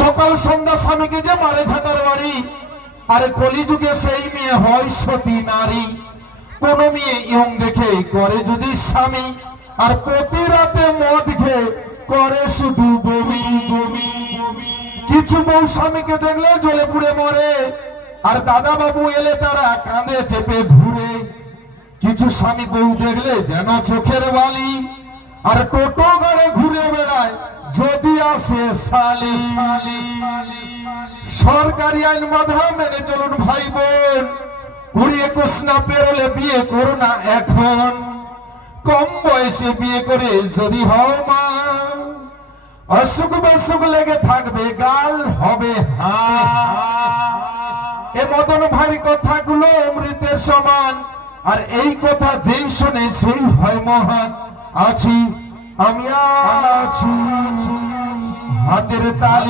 সকাল সন্ধ্যা স্বামীকে যে মারে ঝাঁটার বাড়ি, আর কলিযুগে সেই মেয়ে হয় সতী নারী। কোন মেয়ে ইয়ং দেখে করে যদি স্বামী, আর প্রতি রাতে মদ খেয়ে করে শুধু বমি বমি। কিছু বউ স্বামীকে দেখলে জ্বলে পুড়ে মরে, আর দাদা বাবু এলে তারা কাঁধে চেপে ঘুরে। কিছু স্বামী বউ দেখলে যেন চোখের বালি, আর টোটো গাড়ে ঘুরে বেড়ায় যদি আসে শালি। সরকারি আইন বাধা মেনে চলুন ভাই বোন, 20-21 না পেরোলে বিয়ে করো না এখন। কম বয়সে বিয়ে করে যদি হও মা, অসুখ বেসুখ লেগে থাকবে, গাল হবে হা। এ মদন ভাই কথাগুলো অমৃতের সমান, আর এই কথা যেই শোনে সেই হয় মহান। আছি আমি আছি, হাতের তালি।